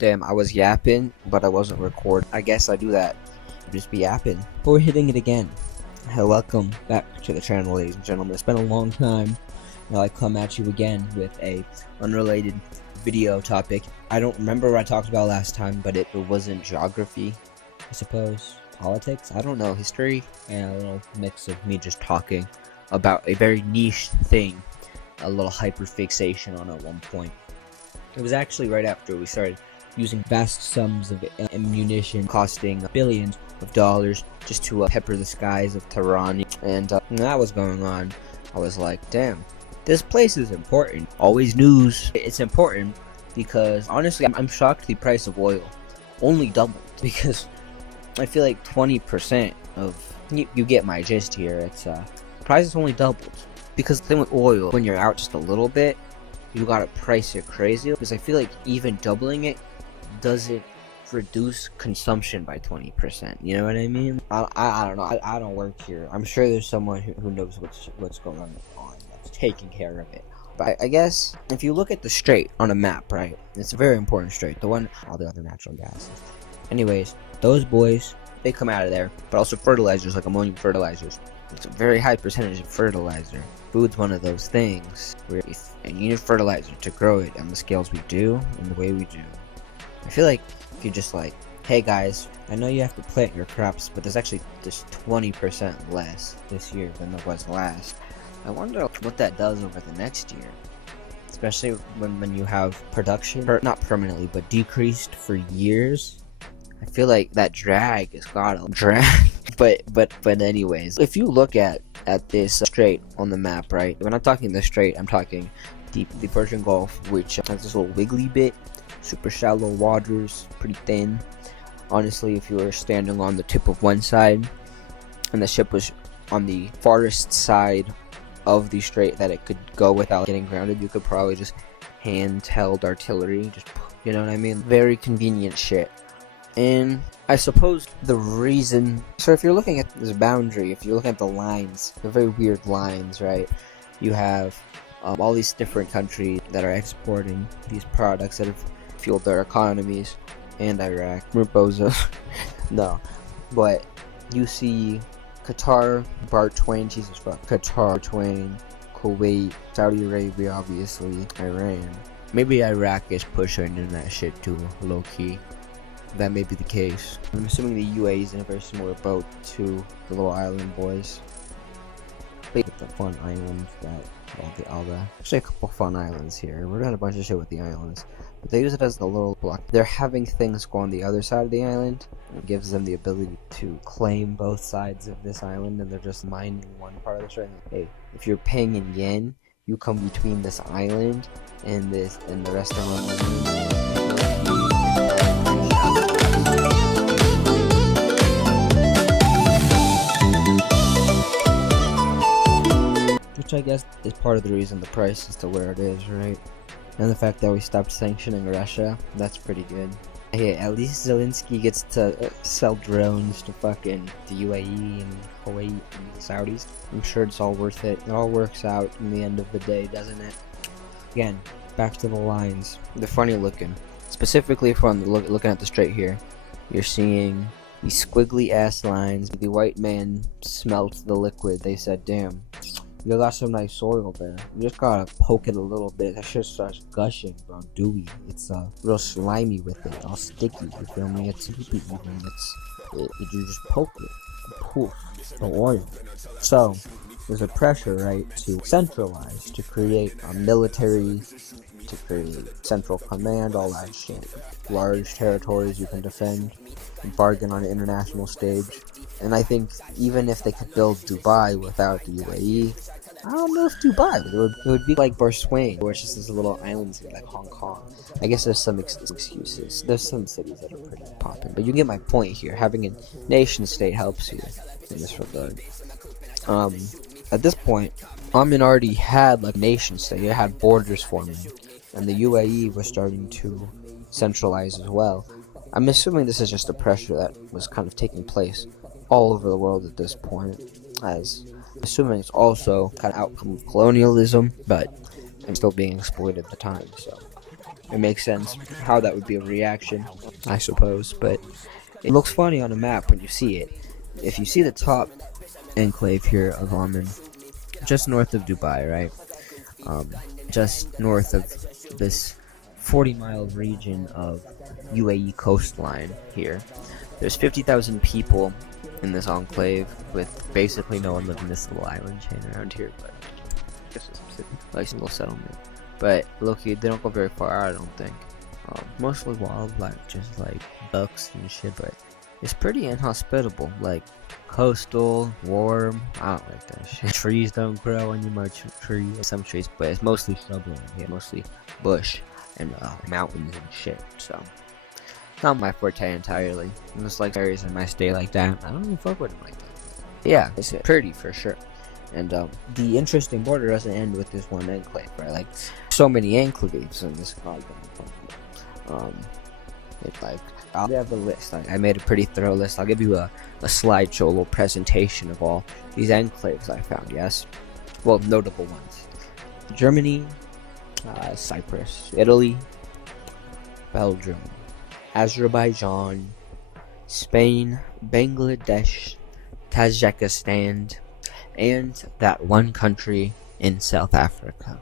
Damn, I was yapping, but I wasn't recording. I guess I do that. Just be yapping. But we're hitting it again. Hey, welcome back to the channel, ladies and gentlemen. It's been a long time. Now I come at you again with a unrelated video topic. I don't remember what I talked about last time, but it wasn't geography, I suppose. Politics? I don't know. History? And a little mix of me just talking about a very niche thing. A little hyperfixation on at one point. It was actually right after we started using vast sums of ammunition costing billions of dollars just to pepper the skies of Tehran. And when that was going on, I was like, damn, this place is important. Always news. It's important because honestly, I'm shocked the price of oil only doubled, because I feel like 20% of, you get my gist here, it's the price is only doubled. Because the thing with oil, when you're out just a little bit, you gotta price it crazy, because I feel like even doubling it doesn't reduce consumption by 20%. You know what I mean? I don't know. I don't work here. I'm sure there's someone who knows what's going on that's taking care of it. But I guess if you look at the strait on a map, right? It's a very important strait. The one, all the other natural gases. Anyways, those boys, they come out of there. But also fertilizers, like ammonium fertilizers. It's a very high percentage of fertilizer. Food's one of those things where and you need fertilizer to grow it on the scales we do and the way we do. I feel like if you just like, hey guys, I know you have to plant your crops, but there's actually just 20% less this year than there was last. I wonder what that does over the next year, especially when you have production, not permanently, but decreased for years. I feel like that drag has got a drag. But anyways, if you look at this strait on the map, right? When I'm talking the strait, I'm talking the Persian Gulf, which has this little wiggly bit, super shallow waters, pretty thin. Honestly, if you were standing on the tip of one side and the ship was on the farthest side of the strait that it could go without getting grounded, you could probably just handheld artillery, just, you know what I mean? Very convenient shit. And I suppose the reason, so if you're looking at this boundary, if you're looking at the lines, the very weird lines, right? You have all these different countries that are exporting these products that have fueled their economies, and Iraq, Raposa, no, but you see Qatar, Bart Twain, Jesus fuck, Qatar, Twain, Kuwait, Saudi Arabia, obviously, Iran. Maybe Iraq is pushing in that shit too, low key. That may be the case. I'm assuming the UAE is in a very similar boat to the little island boys. With the fun islands that actually a couple fun islands here. We're doing a bunch of shit with the islands, but they use it as the little block. They're having things go on the other side of the island. It gives them the ability to claim both sides of this island, and they're just mining one part of the strait. Hey, if you're paying in yen, you come between this island and the rest of the island. Which I guess is part of the reason the price is to where it is, right? And the fact that we stopped sanctioning Russia, that's pretty good. Hey, at least Zelensky gets to sell drones to fucking the UAE and Kuwait and the Saudis. I'm sure it's all worth it. It all works out in the end of the day, doesn't it? Again, back to the lines. They're funny looking. Specifically from looking at the strait here, you're seeing these squiggly ass lines. The white man smelt the liquid. They said, damn, you got some nice soil there. You just gotta poke it a little bit. That shit starts gushing, bro. Dewy. It's real slimy with it. All sticky. You feel me? It's even. You just poke it. Poof. The oil. So there's a pressure, right, to centralize, to create a military, to create central command, all that shit. Large territories you can defend, and bargain on an international stage. And I think even if they could build Dubai without the UAE, I don't know if Dubai, it would be like Barswain, where it's just this little island city like Hong Kong. I guess there's some excuses. There's some cities that are pretty poppin', but you get my point here. Having a nation state helps you in this regard. At this point, Oman already had like a nation state. It had borders forming, and the UAE was starting to centralize as well. I'm assuming this is just a pressure that was kind of taking place all over the world at this point, as assuming it's also kind of outcome of colonialism, but I'm still being exploited at the time, so it makes sense how that would be a reaction, I suppose. But it looks funny on a map when you see it. If you see the top enclave here of Oman, just north of Dubai, right? Just north of this 40-mile region of UAE coastline here. There's 50,000 people in this enclave, with basically no one living in this little island chain around here, but this is a city, like a little settlement. But look, they don't go very far out, I don't think. Mostly wildlife, just like ducks and shit, but it's pretty inhospitable, like coastal, warm. I don't like that shit. Trees don't grow on you much, some trees, but it's mostly shrubland, yeah, mostly bush and mountains and shit, so not my forte entirely. Just like areas in my state like that, I don't even fuck with them like that. Yeah, it's pretty for sure. And the interesting border doesn't end with this one enclave, right? Like, so many enclaves in this continent. It's like, I'll have a list. I made a pretty thorough list. I'll give you a slideshow, a little presentation of all these enclaves I found, yes? Well, notable ones. Germany, Cyprus, Italy, Belgium, Azerbaijan, Spain, Bangladesh, Tajikistan, and that one country in South Africa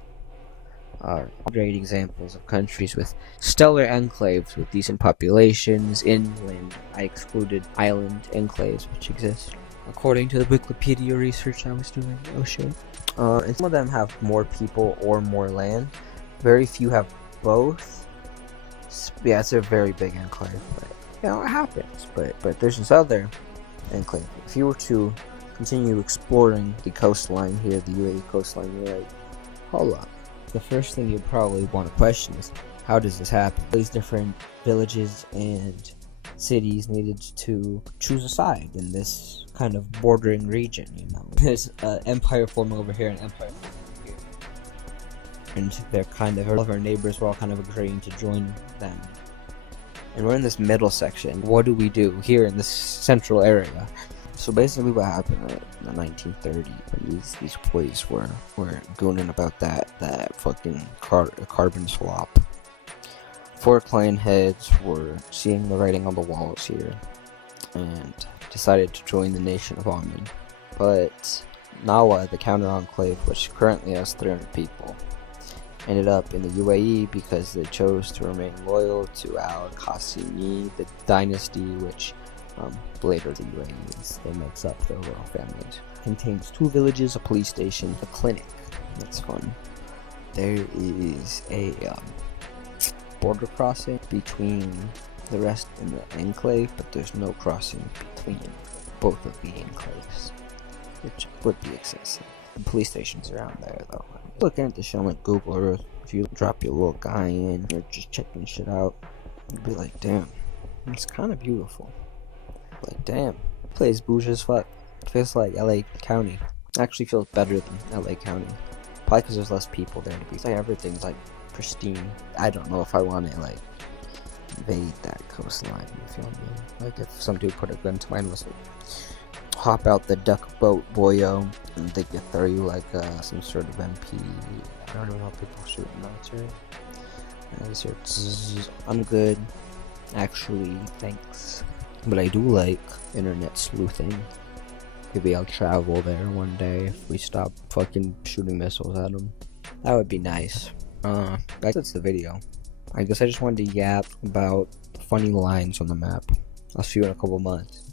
are great examples of countries with stellar enclaves with decent populations. Inland, I excluded island enclaves which exist according to the Wikipedia research I was doing. Oh shit. And some of them have more people or more land. Very few have both. Yeah, it's a very big enclave, but you know, it happens. But there's this other enclave. If you were to continue exploring the coastline here, the UAE coastline, you're like, hold up. The first thing you probably want to question is, how does this happen? These different villages and cities needed to choose a side in this kind of bordering region, you know. There's an empire forming over here and empire forming over here. And they're kind of, all of our neighbors were all kind of agreeing to join them. And we're in this middle section. What do we do here in this central area? So basically what happened in the 1930s, when these boys were gooning about that fucking carbon swap. 4 clan heads were seeing the writing on the walls here and decided to join the nation of Oman. But Nawa, the counter enclave, which currently has 300 people, ended up in the UAE because they chose to remain loyal to Al Qasimi, the dynasty which later the UAEs, they mix up their royal families. Contains 2 villages, a police station, a clinic. That's fun. There is a border crossing between the rest in the enclave, but there's no crossing between both of the enclaves, which would be excessive. The police station's around there though. Looking at the show like Google Earth, if you drop your little guy in, you're just checking shit out, you'd be like, damn, it's kind of beautiful. Like, damn, place bougie as fuck. It feels like LA County. Actually feels better than LA County. Probably because there's less people there to be. It's like everything's like pristine. I don't know if I want to like invade that coastline, you feel me? Like if some dude put a gun to mine, was like, hop out the duck boat, boyo, and they could throw you like some sort of MP. I don't even know how people shoot in military. I'm good. Actually, thanks. But I do like internet sleuthing. Maybe I'll travel there one day if we stop fucking shooting missiles at them. That would be nice. That's the video. I guess I just wanted to yap about funny lines on the map. I'll see you in a couple months.